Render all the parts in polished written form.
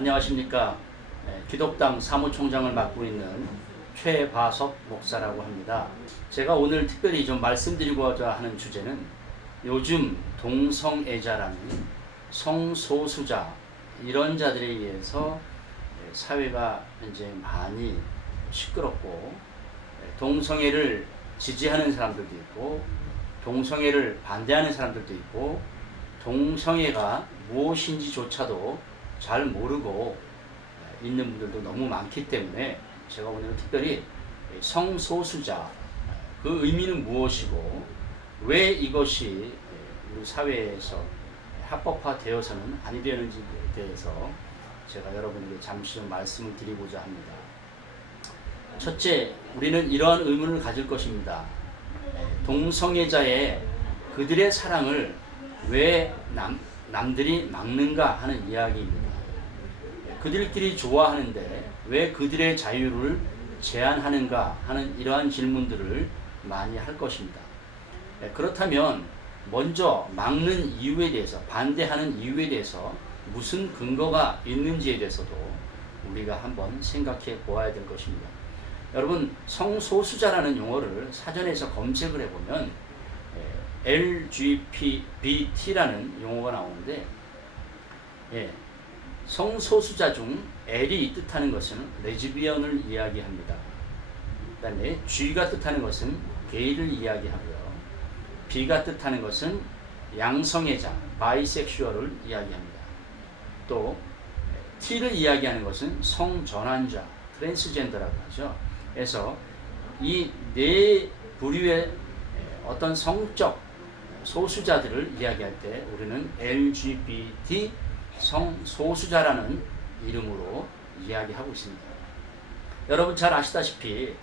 안녕하십니까. 기독당 사무총장을 맡고 있는 최바섭 목사라고 합니다. 제가 오늘 특별히 좀 말씀드리고자 하는 주제는 요즘 동성애자라는 성소수자 이런 자들에 의해서 사회가 현재 많이 시끄럽고 동성애를 지지하는 사람들도 있고 동성애를 반대하는 사람들도 있고 동성애가 무엇인지조차도 잘 모르고 있는 분들도 너무 많기 때문에 제가 오늘 특별히 성소수자 그 의미는 무엇이고 왜 이것이 우리 사회에서 합법화되어서는 아니 되는지에 대해서 제가 여러분에게 잠시 좀 말씀을 드리고자 합니다. 첫째, 우리는 이러한 의문을 가질 것입니다. 동성애자의 그들의 사랑을 왜 남들이 막는가 하는 이야기입니다. 그들끼리 좋아하는데 왜 그들의 자유를 제한하는가 하는 이러한 질문들을 많이 할 것입니다. 그렇다면 먼저 막는 이유에 대해서, 반대하는 이유에 대해서 무슨 근거가 있는지에 대해서도 우리가 한번 생각해 보아야 될 것입니다. 여러분, 성소수자라는 용어를 사전에서 검색을 해보면 LGBT라는 용어가 나오는데, 성소수자 중 L이 뜻하는 것은 레즈비언을 이야기합니다. 그 다음에 G가 뜻하는 것은 게이를 이야기하고요. B가 뜻하는 것은 양성애자, 바이섹슈얼을 이야기합니다. 또 T를 이야기하는 것은 성전환자, 트랜스젠더라고 하죠. 그래서 이 네 부류의 어떤 성적 소수자들을 이야기할 때 우리는 LGBT 성소수자라는 이름으로 이야기하고 있습니다. 여러분 잘 아시다시피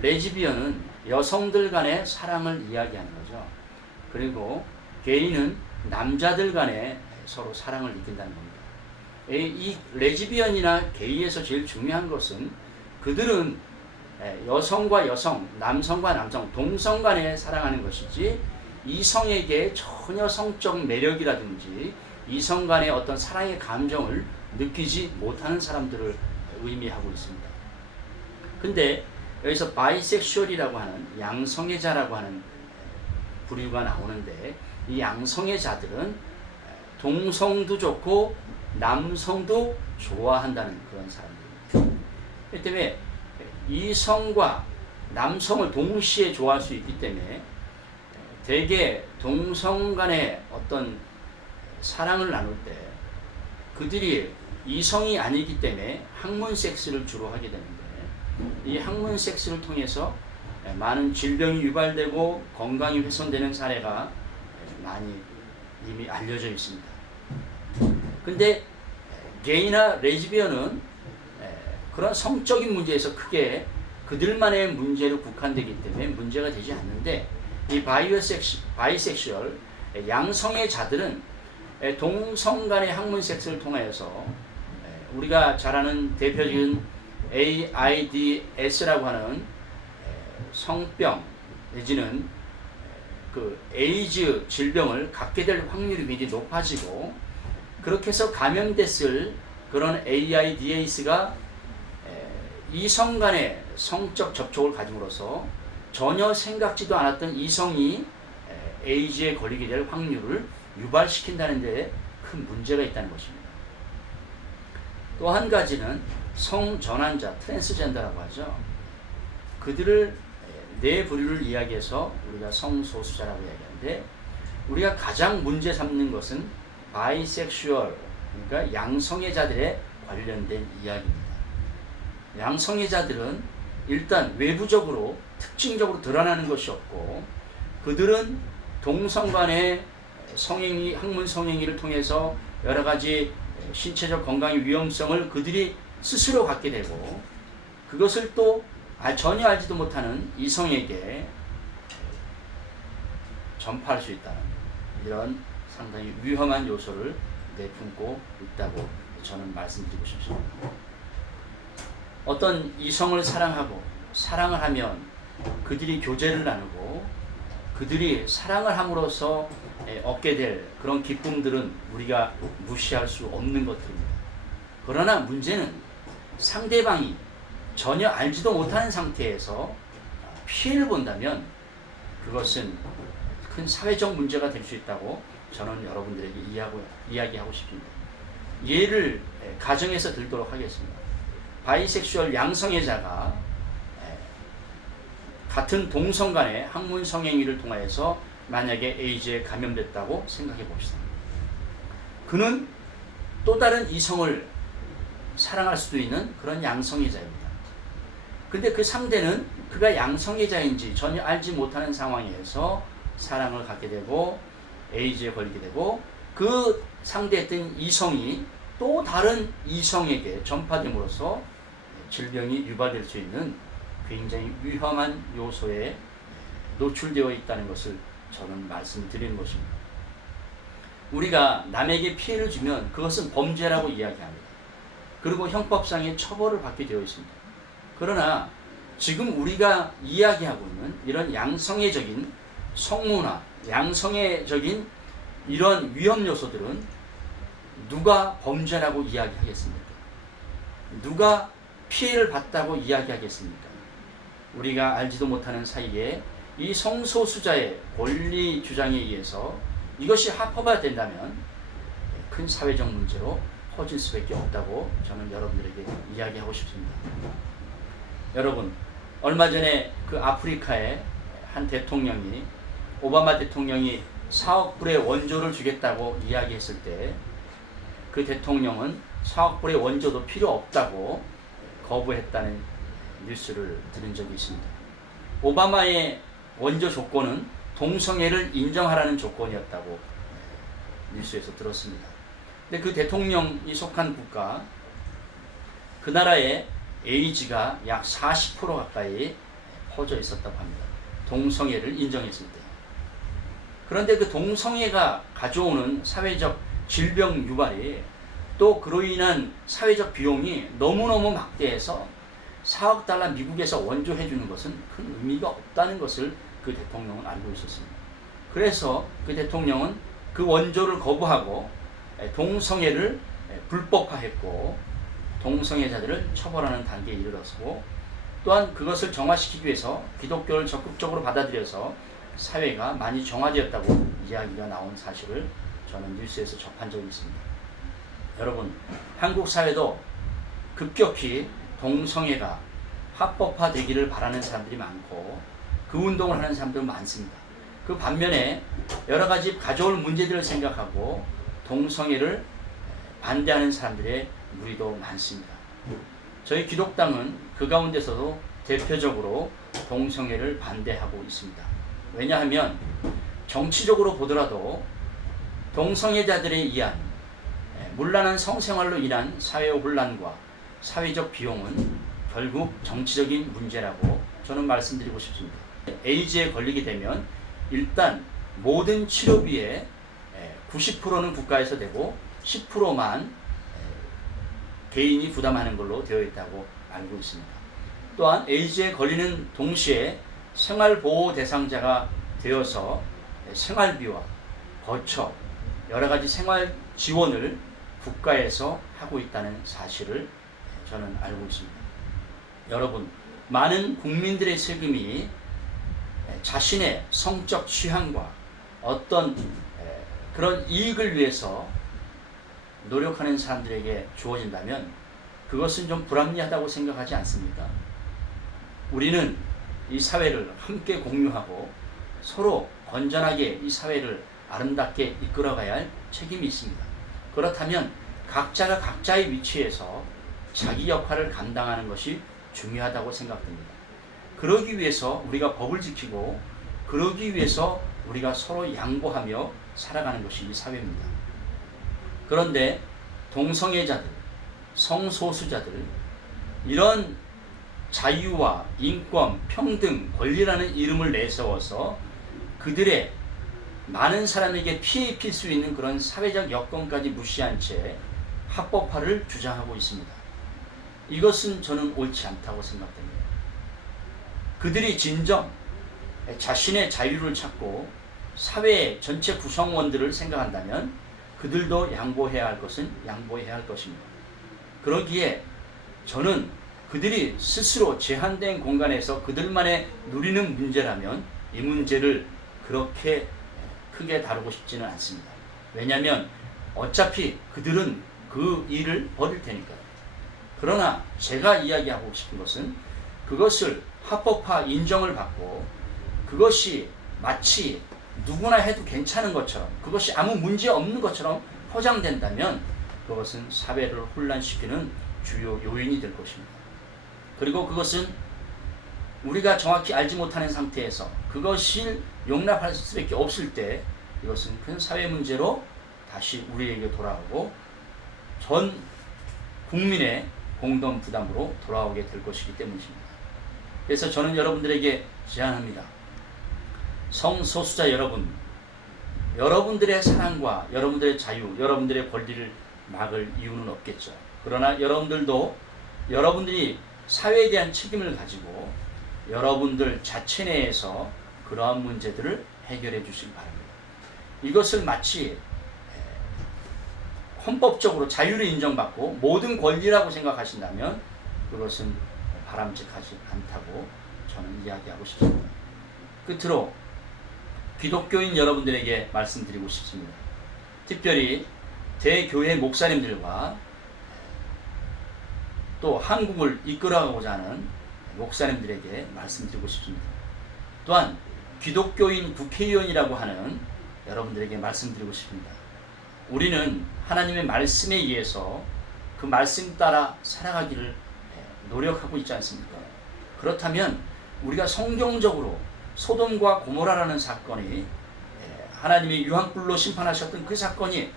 레즈비언은 여성들 간의 사랑을 이야기하는 거죠. 그리고 게이는 남자들 간에 서로 사랑을 느낀다는 겁니다. 이 레즈비언이나 게이에서 제일 중요한 것은 그들은 여성과 여성, 남성과 남성, 동성 간에 사랑하는 것이지 이성에게 전혀 성적 매력이라든지 이성 간의 어떤 사랑의 감정을 느끼지 못하는 사람들을 의미하고 있습니다. 근데 여기서 바이섹슈얼이라고 하는 양성애자라고 하는 부류가 나오는데 이 양성애자들은 동성도 좋고 남성도 좋아한다는 그런 사람들입니다. 그렇기 때문에 이성과 남성을 동시에 좋아할 수 있기 때문에 대개 동성 간의 어떤 사랑을 나눌 때 그들이 이성이 아니기 때문에 학문 섹스를 주로 하게 되는데 이 학문 섹스를 통해서 많은 질병이 유발되고 건강이 훼손되는 사례가 많이 이미 알려져 있습니다. 근데 게이나 레즈비언은 그런 성적인 문제에서 크게 그들만의 문제로 국한되기 때문에 문제가 되지 않는데 이 바이섹슈얼 양성의 자들은 동성 간의 학문 섹스를 통해서 우리가 잘 아는 대표적인 AIDS라고 하는 성병 내지는 그 에이즈 질병을 갖게 될 확률이 굉장히 높아지고 그렇게 해서 감염됐을 그런 AIDS가 이성 간의 성적 접촉을 가짐으로써 전혀 생각지도 않았던 이성이 에이즈에 걸리게 될 확률을 유발시킨다는 데 큰 문제가 있다는 것입니다. 또 한 가지는 성전환자, 트랜스젠더라고 하죠. 그들을 네 부류를 이야기해서 우리가 성소수자라고 이야기하는데 우리가 가장 문제 삼는 것은 바이섹슈얼, 그러니까 양성애자들에 관련된 이야기입니다. 양성애자들은 일단 외부적으로 특징적으로 드러나는 것이 없고 그들은 동성 간의 성행위, 학문 성행위를 통해서 여러 가지 신체적 건강의 위험성을 그들이 스스로 갖게 되고 그것을 또 전혀 알지도 못하는 이성에게 전파할 수 있다는 이런 상당히 위험한 요소를 내뿜고 있다고 저는 말씀드리고 싶습니다. 어떤 이성을 사랑하고 사랑을 하면 그들이 교제를 나누고 그들이 사랑을 함으로써 얻게 될 그런 기쁨들은 우리가 무시할 수 없는 것들입니다. 그러나 문제는 상대방이 전혀 알지도 못하는 상태에서 피해를 본다면 그것은 큰 사회적 문제가 될 수 있다고 저는 여러분들에게 이야기하고 싶습니다. 예를 가정에서 들도록 하겠습니다. 바이섹슈얼 양성애자가 같은 동성 간의 학문 성행위를 통하여서 만약에 에이즈에 감염됐다고 생각해 봅시다. 그는 또 다른 이성을 사랑할 수도 있는 그런 양성애자입니다. 근데 그 상대는 그가 양성애자인지 전혀 알지 못하는 상황에서 사랑을 갖게 되고 에이즈에 걸리게 되고 그 상대했던 이성이 또 다른 이성에게 전파됨으로써 질병이 유발될 수 있는 굉장히 위험한 요소에 노출되어 있다는 것을 저는 말씀드리는 것입니다. 우리가 남에게 피해를 주면 그것은 범죄라고 이야기합니다. 그리고 형법상의 처벌을 받게 되어 있습니다. 그러나 지금 우리가 이야기하고 있는 이런 양성애적인 성문화, 양성애적인 이런 위험 요소들은 누가 범죄라고 이야기하겠습니까? 누가 피해를 봤다고 이야기하겠습니까? 우리가 알지도 못하는 사이에 이 성소수자의 권리 주장에 의해서 이것이 합법화된다면 큰 사회적 문제로 커질 수밖에 없다고 저는 여러분들에게 이야기하고 싶습니다. 여러분, 얼마 전에 그 아프리카의 한 대통령이 오바마 대통령이 4억 불의 원조를 주겠다고 이야기했을 때 그 대통령은 4억 불의 원조도 필요 없다고 거부했다는 뉴스를 들은 적이 있습니다. 오바마의 원조 조건은 동성애를 인정하라는 조건이었다고 뉴스에서 들었습니다. 근데 그 대통령이 속한 국가, 그 나라에 에이즈가 약 40% 가까이 퍼져 있었다고 합니다. 동성애를 인정했을 때. 그런데 그 동성애가 가져오는 사회적 질병 유발이 또 그로 인한 사회적 비용이 너무너무 막대해서 4억 달러 미국에서 원조해 주는 것은 큰 의미가 없다는 것을 그 대통령은 알고 있었습니다. 그래서 그 대통령은 그 원조를 거부하고 동성애를 불법화했고 동성애자들을 처벌하는 단계에 이르렀고 또한 그것을 정화시키기 위해서 기독교를 적극적으로 받아들여서 사회가 많이 정화되었다고 이야기가 나온 사실을 저는 뉴스에서 접한 적이 있습니다. 여러분, 한국 사회도 급격히 동성애가 합법화되기를 바라는 사람들이 많고 그 운동을 하는 사람들은 많습니다. 그 반면에 여러 가지 가져올 문제들을 생각하고 동성애를 반대하는 사람들의 무리도 많습니다. 저희 기독당은 그 가운데서도 대표적으로 동성애를 반대하고 있습니다. 왜냐하면 정치적으로 보더라도 동성애자들에 의한 문란한 성생활로 인한 사회 혼란과 사회적 비용은 결국 정치적인 문제라고 저는 말씀드리고 싶습니다. 에이즈에 걸리게 되면 일단 모든 치료비의 90%는 국가에서 되고 10%만 개인이 부담하는 걸로 되어 있다고 알고 있습니다. 또한 에이즈에 걸리는 동시에 생활보호 대상자가 되어서 생활비와 거처, 여러 가지 생활 지원을 국가에서 하고 있다는 사실을 저는 알고 있습니다. 여러분, 많은 국민들의 세금이 자신의 성적 취향과 어떤 그런 이익을 위해서 노력하는 사람들에게 주어진다면 그것은 좀 불합리하다고 생각하지 않습니까? 우리는 이 사회를 함께 공유하고 서로 건전하게 이 사회를 아름답게 이끌어가야 할 책임이 있습니다. 그렇다면 각자가 각자의 위치에서 자기 역할을 감당하는 것이 중요하다고 생각됩니다. 그러기 위해서 우리가 법을 지키고 그러기 위해서 우리가 서로 양보하며 살아가는 것이 이 사회입니다. 그런데 동성애자들, 성소수자들, 이런 자유와 인권, 평등, 권리라는 이름을 내세워서 그들의 많은 사람에게 피해 입힐 수 있는 그런 사회적 여건까지 무시한 채 합법화를 주장하고 있습니다. 이것은 저는 옳지 않다고 생각됩니다. 그들이 진정 자신의 자유를 찾고 사회의 전체 구성원들을 생각한다면 그들도 양보해야 할 것은 양보해야 할 것입니다. 그러기에 저는 그들이 스스로 제한된 공간에서 그들만의 누리는 문제라면 이 문제를 그렇게 크게 다루고 싶지는 않습니다. 왜냐하면 어차피 그들은 그 일을 벌일 테니까요. 그러나 제가 이야기하고 싶은 것은 그것을 합법화 인정을 받고 그것이 마치 누구나 해도 괜찮은 것처럼, 그것이 아무 문제 없는 것처럼 포장된다면 그것은 사회를 혼란시키는 주요 요인이 될 것입니다. 그리고 그것은 우리가 정확히 알지 못하는 상태에서 그것을 용납할 수밖에 없을 때 이것은 큰 사회 문제로 다시 우리에게 돌아오고 전 국민의 공동 부담으로 돌아오게 될 것이기 때문입니다. 그래서 저는 여러분들에게 제안합니다. 성소수자 여러분, 여러분들의 사랑과 여러분들의 자유, 여러분들의 권리를 막을 이유는 없겠죠. 그러나 여러분들도 여러분들이 사회에 대한 책임을 가지고 여러분들 자체 내에서 그러한 문제들을 해결해 주시기 바랍니다. 이것을 마치 헌법적으로 자유를 인정받고 모든 권리라고 생각하신다면 그것은 바람직하지 않다고 저는 이야기하고 싶습니다. 끝으로 기독교인 여러분들에게 말씀드리고 싶습니다. 특별히 대교회 목사님들과 또 한국을 이끌어가고자 하는 목사님들에게 말씀드리고 싶습니다. 또한 기독교인 국회의원이라고 하는 여러분들에게 말씀드리고 싶습니다. 우리는 하나님의 말씀에 의해서 그 말씀 따라 살아가기를 노력하고 있지 않습니까? 그렇다면 우리가 성경적으로 소돔과 고모라라는 사건이 하나님이 유황불로 심판하셨던 그 사건이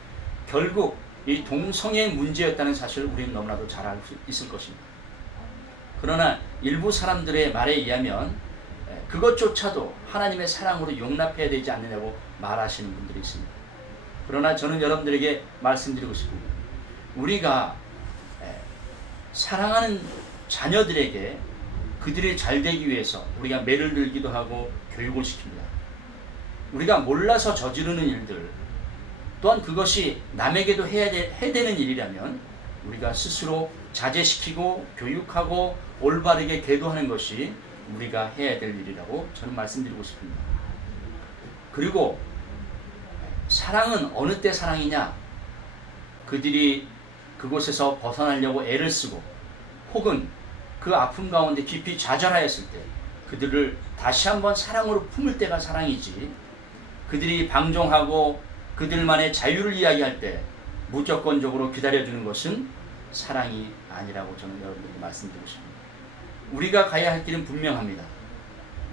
결국 이 동성애 문제였다는 사실을 우리는 너무나도 잘 알고 있을 것입니다. 그러나 일부 사람들의 말에 의하면 그것조차도 하나님의 사랑으로 용납해야 되지 않느냐고 말하시는 분들이 있습니다. 그러나 저는 여러분들에게 말씀드리고 싶습니다. 우리가 사랑하는 자녀들에게 그들이 잘 되기 위해서 우리가 매를 들기도 하고 교육을 시킵니다. 우리가 몰라서 저지르는 일들 또한 그것이 남에게도 해야 되는 일이라면 우리가 스스로 자제시키고 교육하고 올바르게 계도하는 것이 우리가 해야 될 일이라고 저는 말씀드리고 싶습니다. 그리고 사랑은 어느 때 사랑이냐? 그들이 그곳에서 벗어나려고 애를 쓰고 혹은 그 아픔 가운데 깊이 좌절하였을 때 그들을 다시 한번 사랑으로 품을 때가 사랑이지, 그들이 방종하고 그들만의 자유를 이야기할 때 무조건적으로 기다려주는 것은 사랑이 아니라고 저는 여러분에게 말씀드리고 싶습니다. 우리가 가야 할 길은 분명합니다.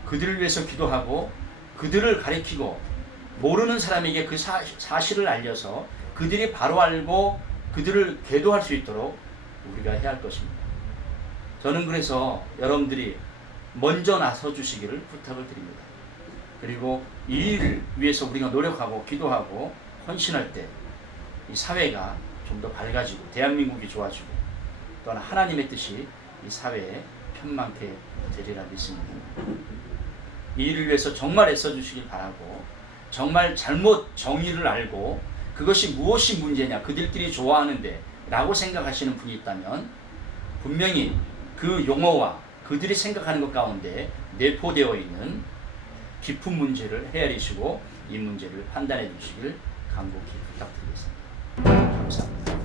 그들을 위해서 기도하고 그들을 가리키고 모르는 사람에게 그 사실을 알려서 그들이 바로 알고 그들을 계도할 수 있도록 우리가 해야 할 것입니다. 저는 그래서 여러분들이 먼저 나서 주시기를 부탁을 드립니다. 그리고 이 일을 위해서 우리가 노력하고 기도하고 헌신할 때 이 사회가 좀 더 밝아지고 대한민국이 좋아지고 또한 하나님의 뜻이 이 사회에 편만케 되리라 믿습니다. 이 일을 위해서 정말 애써주시길 바라고, 정말 잘못 정의를 알고 그것이 무엇이 문제냐, 그들끼리 좋아하는데 라고 생각하시는 분이 있다면 분명히 그 용어와 그들이 생각하는 것 가운데 내포되어 있는 깊은 문제를 헤아리시고 이 문제를 판단해 주시길 간곡히 부탁드리겠습니다. 감사합니다.